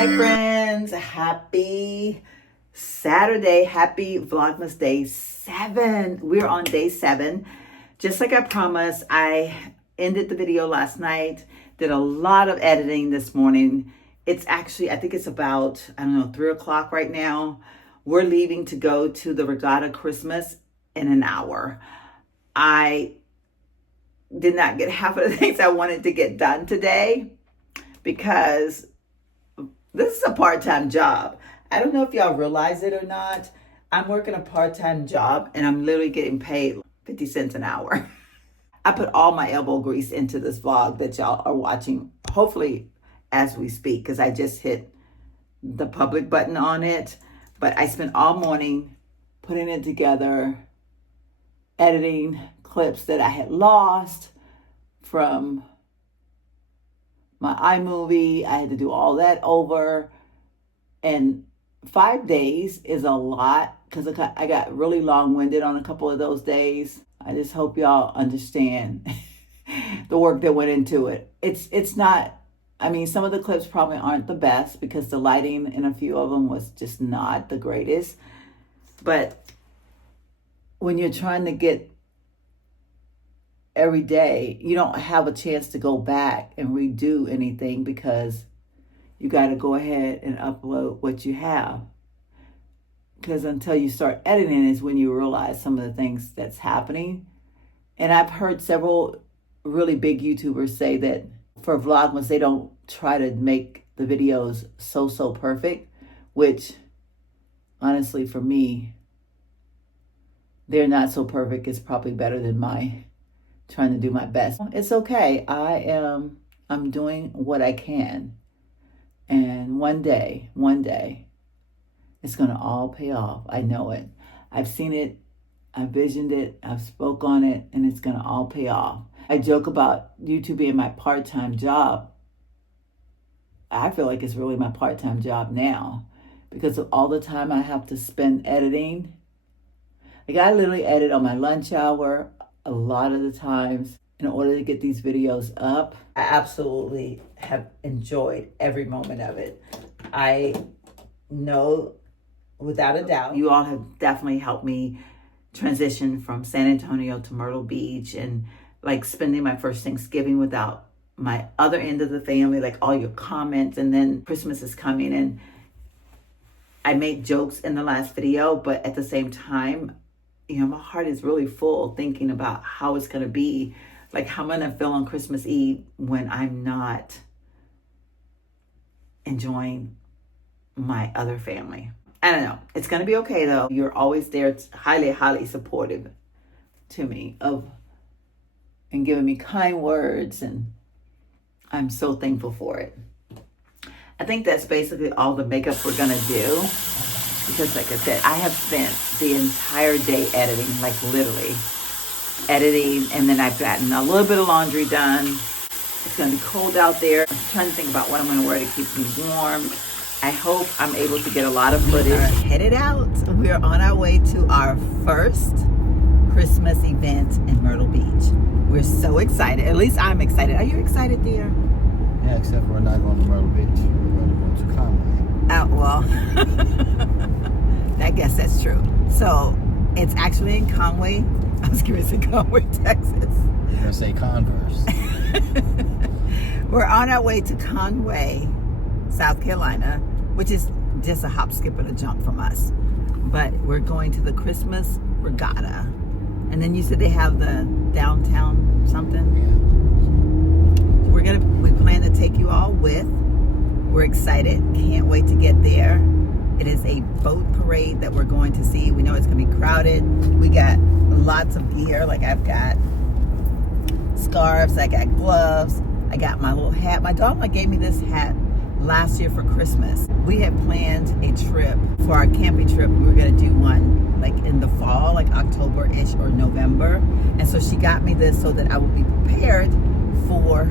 Hi friends, happy Saturday, happy Vlogmas Day 7. We're on day 7. Just like I promised, I ended the video last night, did a lot of editing this morning. It's actually, I think it's about, 3 o'clock right now. We're leaving to go to the Regatta Christmas in an hour. I did not get half of the things I wanted to get done today because this is a part-time job. I don't know if y'all realize it or not. I'm working a part-time job and I'm literally getting paid 50 cents an hour. I put all my elbow grease into this vlog that y'all are watching, hopefully as we speak, because I just hit the public button on it. But I spent all morning putting it together, editing clips that I had lost from my iMovie. I had to do all that over. And 5 days is a lot because I got really long-winded on a couple of those days. I just hope y'all understand the work that went into it. It's not, some of the clips probably aren't the best because the lighting in a few of them was just not the greatest. But when you're trying to get every day, you don't have a chance to go back and redo anything because you got to go ahead and upload what you have. Because until you start editing is when you realize some of the things that's happening. And I've heard several really big YouTubers say that for Vlogmas, they don't try to make the videos so perfect, which honestly for me, they're not so perfect. It's probably better than my trying to do my best. It's okay. I'm doing what I can. And one day, it's going to all pay off. I know it. I've seen it. I visioned it. I've spoke on it, and it's going to all pay off. I joke about YouTube being my part-time job. I feel like it's really my part-time job now because of all the time I have to spend editing. Like I literally edit on my lunch hour a lot of the times in order to get these videos up. I absolutely have enjoyed every moment of it. I know without a doubt, you all have definitely helped me transition from San Antonio to Myrtle Beach and like spending my first Thanksgiving without my other end of the family, like all your comments, and then Christmas is coming. And I made jokes in the last video, but at the same time, my heart is really full thinking about how it's going to be, like how I'm going to feel on Christmas Eve when I'm not enjoying my other family. I don't know. It's going to be okay though. You're always there. It's highly supportive to me and giving me kind words, and I'm so thankful for it. I think that's basically all the makeup we're going to do. Because like I said, I have spent the entire day editing, like literally editing, and then I've gotten a little bit of laundry done. It's going to be cold out there. I'm trying to think about what I'm going to wear to keep me warm. I hope I'm able to get a lot of footage. We are headed out. We're on our way to our first Christmas event in Myrtle Beach. We're so excited. At least I'm excited. Are you excited, dear? Yeah, except we're not going to Myrtle Beach. We're going to go to Conway. Well, I guess that's true. So it's actually in Conway. I was going to say Conway, Texas. You're going to say Converse. We're on our way to Conway, South Carolina, which is just a hop, skip, and a jump from us. But we're going to the Christmas Regatta. And then you said they have the downtown something? Yeah. We plan to take you all with. We're excited. Can't wait to get there. It is a boat parade that we're going to see. We know it's going to be crowded. We got lots of gear. Like I've got scarves. I got gloves. I got my little hat. My daughter gave me this hat last year for Christmas. We had planned a trip for our camping trip. We were going to do one like in the fall, like October-ish or November. And so she got me this so that I would be prepared for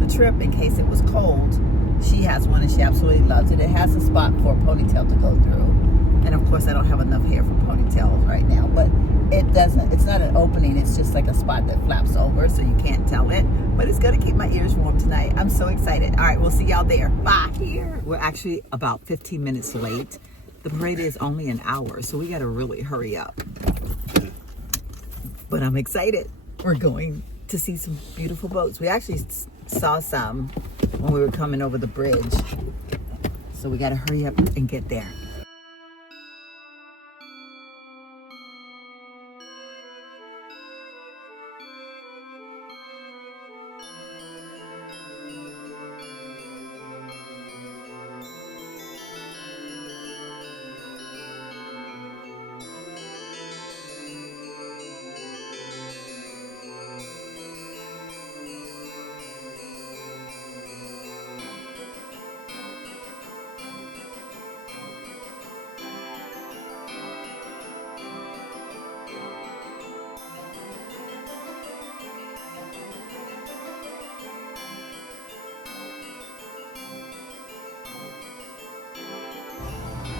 the trip in case it was cold. She has one and she absolutely loves it. It has a spot for a ponytail to go through. And of course I don't have enough hair for ponytails right now, but it doesn't, it's not an opening, it's just like a spot that flaps over so you can't tell it. But it's gonna keep my ears warm tonight. I'm so excited. All right, we'll see y'all there. Bye. Here. We're actually about 15 minutes late. The parade is only an hour, so we gotta really hurry up. But I'm excited. We're going to see some beautiful boats. We actually saw some when we were coming over the bridge. So we gotta hurry up and get there.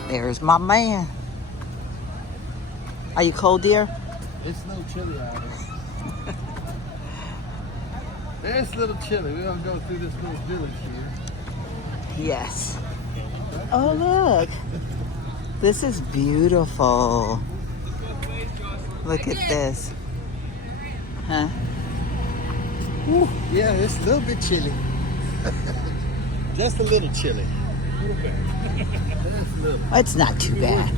There's my man. Are you cold, dear? It's a little chilly out there. It's a little chilly. We're going to go through this little village here. Yes. Oh, look. This is beautiful. Look at this. Huh? Woo. Yeah, it's a little bit chilly. Just a little chilly. It's not too bad.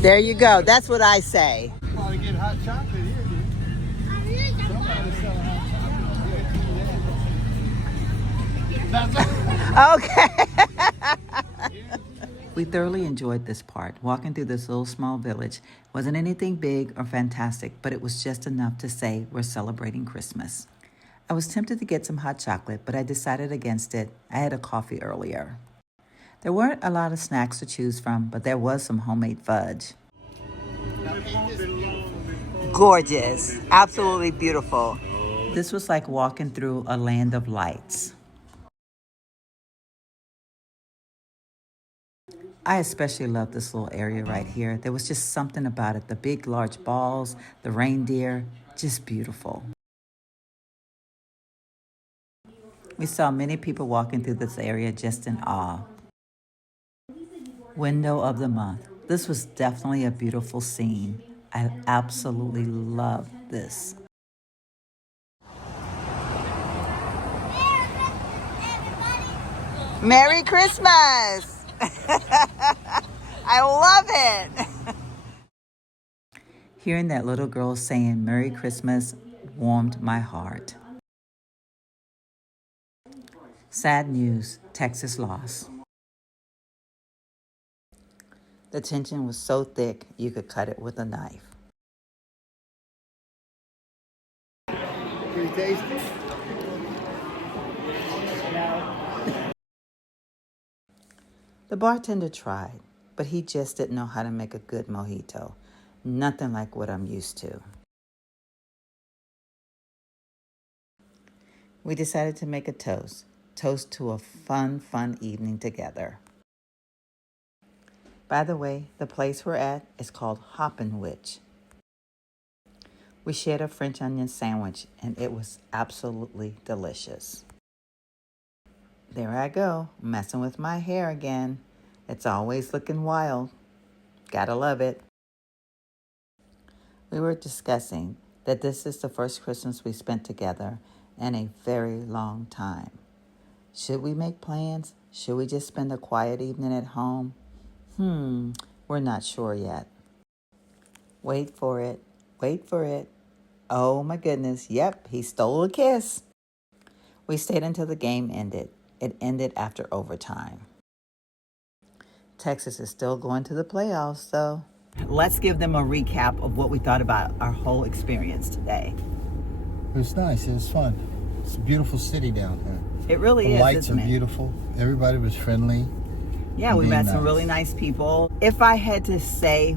There you go. That's what I say. Probably get hot chocolate here, dude. Somebody's selling hot chocolate. Okay. We thoroughly enjoyed this part. Walking through this little small village wasn't anything big or fantastic, but it was just enough to say we're celebrating Christmas. I was tempted to get some hot chocolate, but I decided against it. I had a coffee earlier. There weren't a lot of snacks to choose from, but there was some homemade fudge. Gorgeous. Absolutely beautiful. This was like walking through a land of lights. I especially love this little area right here. There was just something about it. The big, large balls, the reindeer, just beautiful. We saw many people walking through this area just in awe. Window of the month. This was definitely a beautiful scene. I absolutely love this. Merry Christmas! I love it! Hearing that little girl saying Merry Christmas warmed my heart. Sad news, Texas lost. The tension was so thick, you could cut it with a knife. Pretty tasty. The bartender tried, but he just didn't know how to make a good mojito. Nothing like what I'm used to. We decided to make a toast. Toast to a fun evening together. By the way, the place we're at is called Hoppin' Witch. We shared a French onion sandwich, and it was absolutely delicious. There I go, messing with my hair again. It's always looking wild. Gotta love it. We were discussing that this is the first Christmas we spent together in a very long time. Should we make plans? Should we just spend a quiet evening at home? We're not sure yet. Wait for it. Wait for it. Oh my goodness. Yep, he stole a kiss. We stayed until the game ended. It ended after overtime. Texas is still going to the playoffs, though. Let's give them a recap of what we thought about our whole experience today. It was nice. It was fun. It's a beautiful city down here. It really is. The lights are beautiful. Everybody was friendly. Yeah, we met some really nice people. If I had to say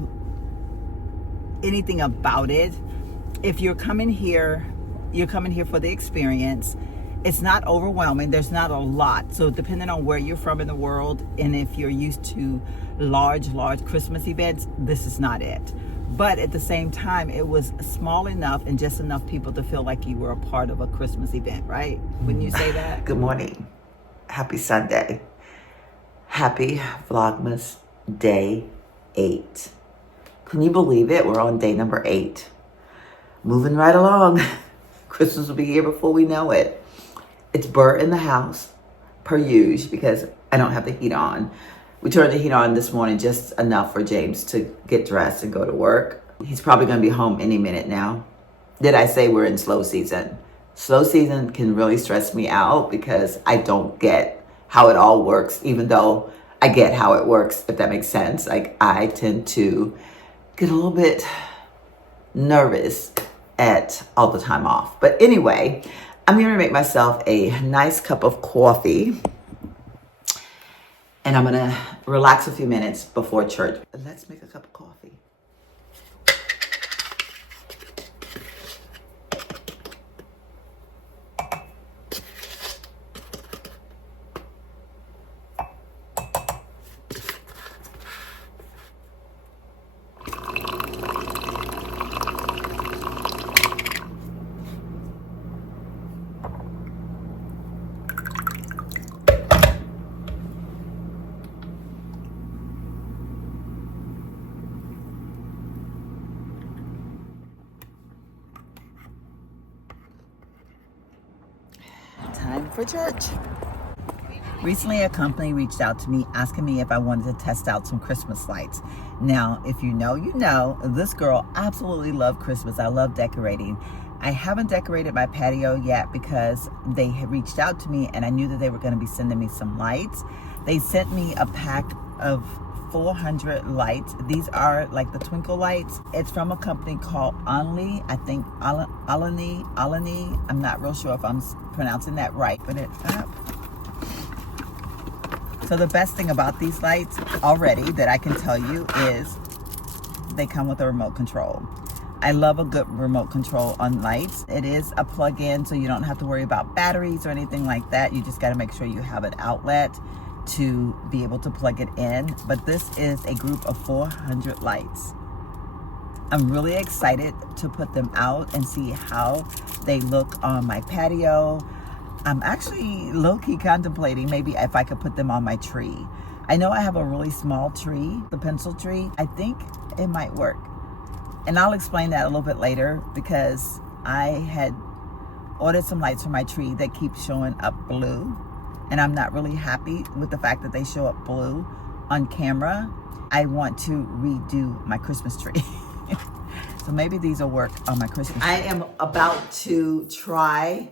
anything about it, if you're coming here for the experience. It's not overwhelming. There's not a lot. So depending on where you're from in the world, and if you're used to large Christmas events, this is not it. but at the same time, it was small enough and just enough people to feel like you were a part of a Christmas event, right? Wouldn't you say that? Good morning. Happy Sunday. Happy Vlogmas Day 8. Can you believe it? We're on day number 8. Moving right along. Christmas will be here before we know it. It's Burr in the house, per usual, because I don't have the heat on. We turned the heat on this morning just enough for James to get dressed and go to work. He's probably going to be home any minute now. Did I say we're in slow season? Slow season can really stress me out because I don't get how it all works, even though I get how it works, if that makes sense. Like, I tend to get a little bit nervous at all the time off. But anyway, I'm going to make myself a nice cup of coffee. And I'm going to relax a few minutes before church. Let's make a cup of coffee. Time for church. Recently, a company reached out to me asking me if I wanted to test out some Christmas lights. Now, if you know, you know, this girl absolutely loved Christmas. I love decorating. I haven't decorated my patio yet because they had reached out to me and I knew that they were going to be sending me some lights. They sent me a pack of 400 lights. These are like the twinkle lights. It's from a company called OLLNY. I think OLLNY. I'm not real sure if I'm pronouncing that right. Put it up. So the best thing about these lights already that I can tell you is they come with a remote control. I love a good remote control on lights. It is a plug-in, so you don't have to worry about batteries or anything like that. You just got to make sure you have an outlet to be able to plug it in. But this is a group of 400 lights. I'm really excited to put them out and see how they look on my patio. I'm actually low-key contemplating maybe if I could put them on my tree. I know I have a really small tree, the pencil tree. I think it might work. And I'll explain that a little bit later because I had ordered some lights for my tree that keep showing up blue. And I'm not really happy with the fact that they show up blue on camera. I want to redo my Christmas tree. So maybe these will work on my Christmas tree. I am about to try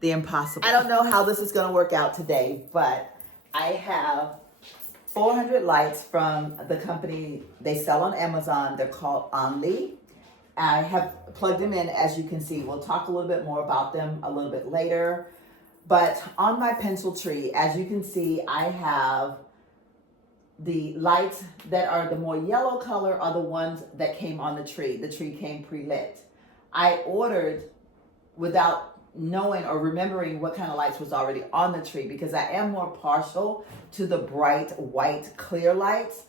the impossible. I don't know how this is going to work out today, but I have 400 lights from the company they sell on Amazon. They're called OLLNY. I have plugged them in, as you can see. We'll talk a little bit more about them a little bit later. But on my pencil tree, as you can see, I have the lights that are the more yellow color are the ones that came on the tree. The tree came pre-lit. I ordered without knowing or remembering what kind of lights was already on the tree because I am more partial to the bright white clear lights.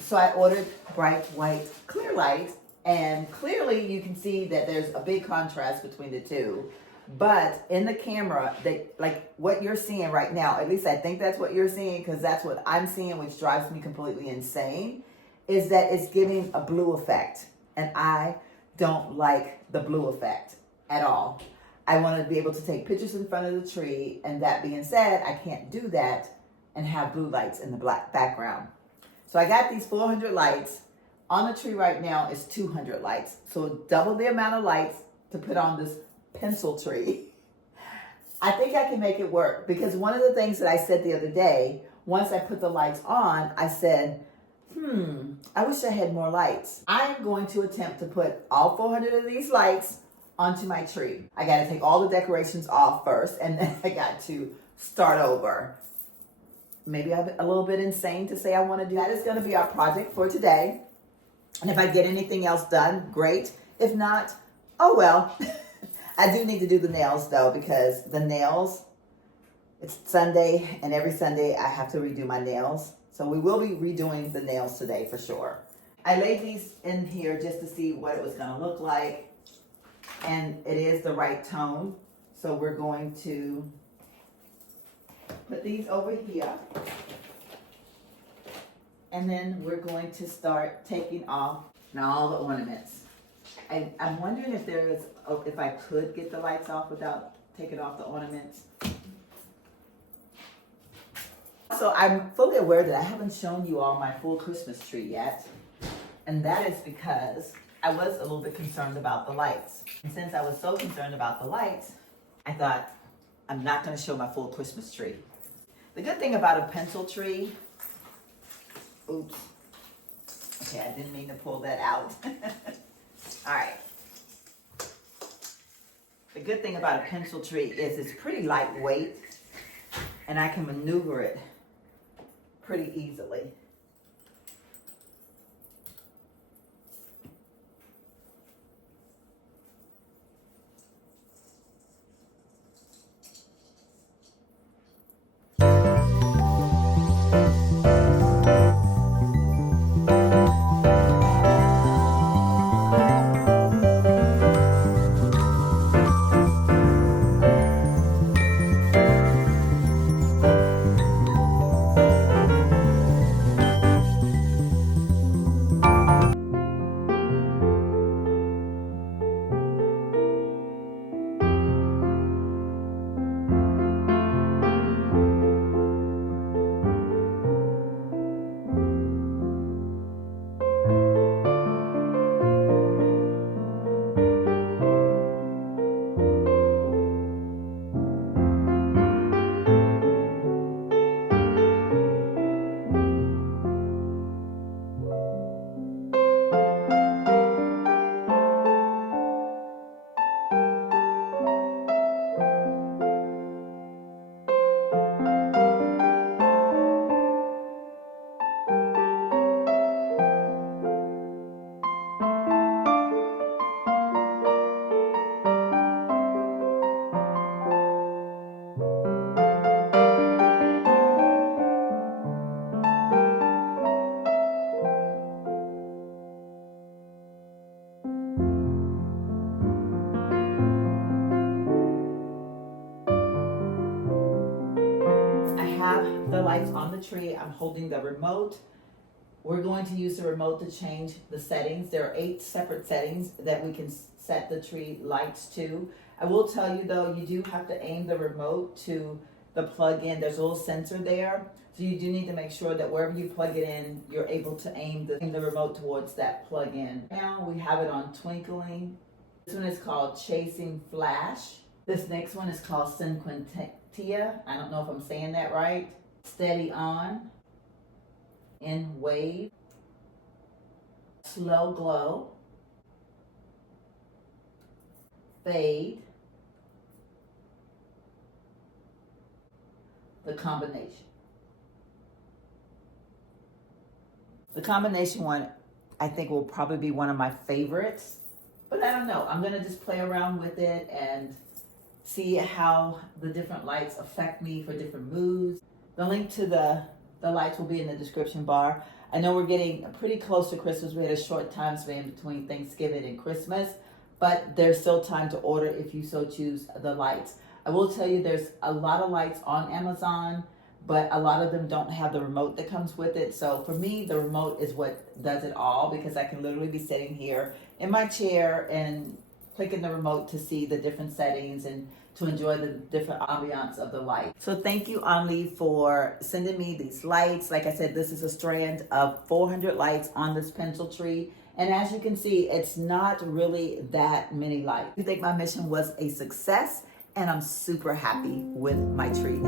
So I ordered bright white clear lights, and clearly you can see that there's a big contrast between the two. But in the camera, like what you're seeing right now, at least I think that's what you're seeing because that's what I'm seeing, which drives me completely insane, is that it's giving a blue effect. And I don't like the blue effect at all. I want to be able to take pictures in front of the tree, and that being said, I can't do that and have blue lights in the black background. So I got these 400 lights. On the tree right now is 200 lights. So double the amount of lights to put on this pencil tree. I think I can make it work because one of the things that I said the other day, once I put the lights on, I said, I wish I had more lights. I'm going to attempt to put all 400 of these lights onto my tree. I got to take all the decorations off first, and then I got to start over. Maybe I'm a little bit insane to say I want to do that. Is going to be our project for today. And if I get anything else done, great. If not, oh well. I do need to do the nails though, because the nails, it's Sunday, and every Sunday I have to redo my nails. So we will be redoing the nails today for sure. I laid these in here just to see what it was gonna look like. And it is the right tone. So we're going to put these over here. And then we're going to start taking off now all the ornaments. I'm wondering if I could get the lights off without taking off the ornaments. So I'm fully aware that I haven't shown you all my full Christmas tree yet. And that is because I was a little bit concerned about the lights. And since I was so concerned about the lights, I thought, I'm not gonna show my full Christmas tree. The good thing about a pencil tree, oops. Okay, I didn't mean to pull that out. All right. The good thing about a pencil tree is it's pretty lightweight and I can maneuver it pretty easily. The lights on the tree. I'm holding the remote. We're going to use the remote to change the settings. There are 8 separate settings that we can set the tree lights to. I will tell you though, you do have to aim the remote to the plug-in. There's a little sensor there. So you do need to make sure that wherever you plug it in, you're able to aim the remote towards that plug-in. Now we have it on twinkling. This one is called Chasing Flash. This next one is called Cinquentia. I don't know if I'm saying that right. Steady On, In Wave, Slow Glow, Fade, the combination. The combination one, I think, will probably be one of my favorites, but I don't know. I'm gonna just play around with it and see how the different lights affect me for different moods. The link to the lights will be in the description bar. I know we're getting pretty close to Christmas. We had a short time span between Thanksgiving and Christmas, but there's still time to order if you so choose the lights. I will tell you there's a lot of lights on Amazon, but a lot of them don't have the remote that comes with it. So for me, the remote is what does it all, because I can literally be sitting here in my chair and clicking the remote to see the different settings and to enjoy the different ambiance of the light. So thank you, OLLNY, for sending me these lights. Like I said, this is a strand of 400 lights on this pencil tree. And as you can see, it's not really that many lights. I think my mission was a success, and I'm super happy with my tree.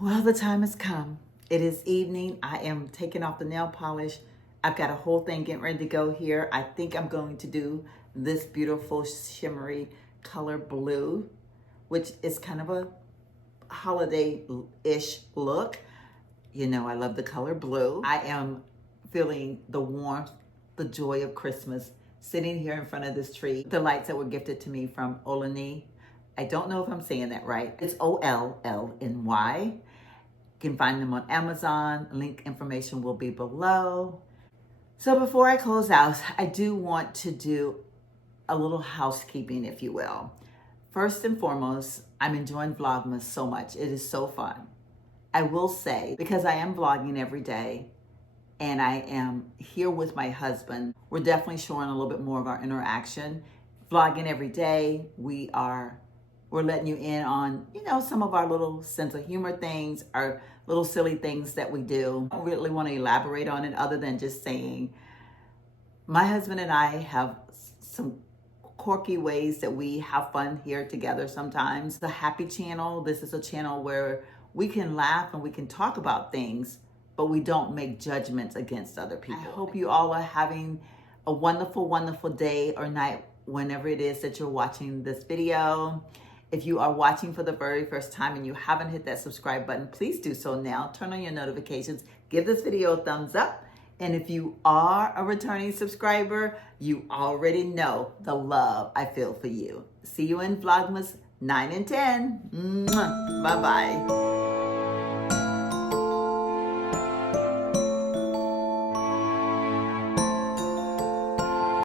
Well, the time has come. It is evening. I am taking off the nail polish. I've got a whole thing getting ready to go here. I think I'm going to do this beautiful shimmery color blue, which is kind of a holiday-ish look. You know, I love the color blue. I am feeling the warmth, the joy of Christmas sitting here in front of this tree. The lights that were gifted to me from OLLNY. I don't know if I'm saying that right. It's OLLNY. You can find them on Amazon. Link information will be below. So before I close out, I do want to do a little housekeeping, if you will. First and foremost, I'm enjoying Vlogmas so much. It is so fun. I will say, because I am vlogging every day and I am here with my husband, we're definitely showing a little bit more of our interaction. Vlogging every day, we're letting you in on, you know, some of our little sense of humor things, our little silly things that we do. I don't really want to elaborate on it other than just saying my husband and I have some quirky ways that we have fun here together sometimes. The happy channel, this is a channel where we can laugh and we can talk about things, but we don't make judgments against other people. I hope you all are having a wonderful, wonderful day or night whenever it is that you're watching this video. If you are watching for the very first time and you haven't hit that subscribe button, please do so now. Turn on your notifications. Give this video a thumbs up. And if you are a returning subscriber, you already know the love I feel for you. See you in Vlogmas 9 and 10. Bye-bye.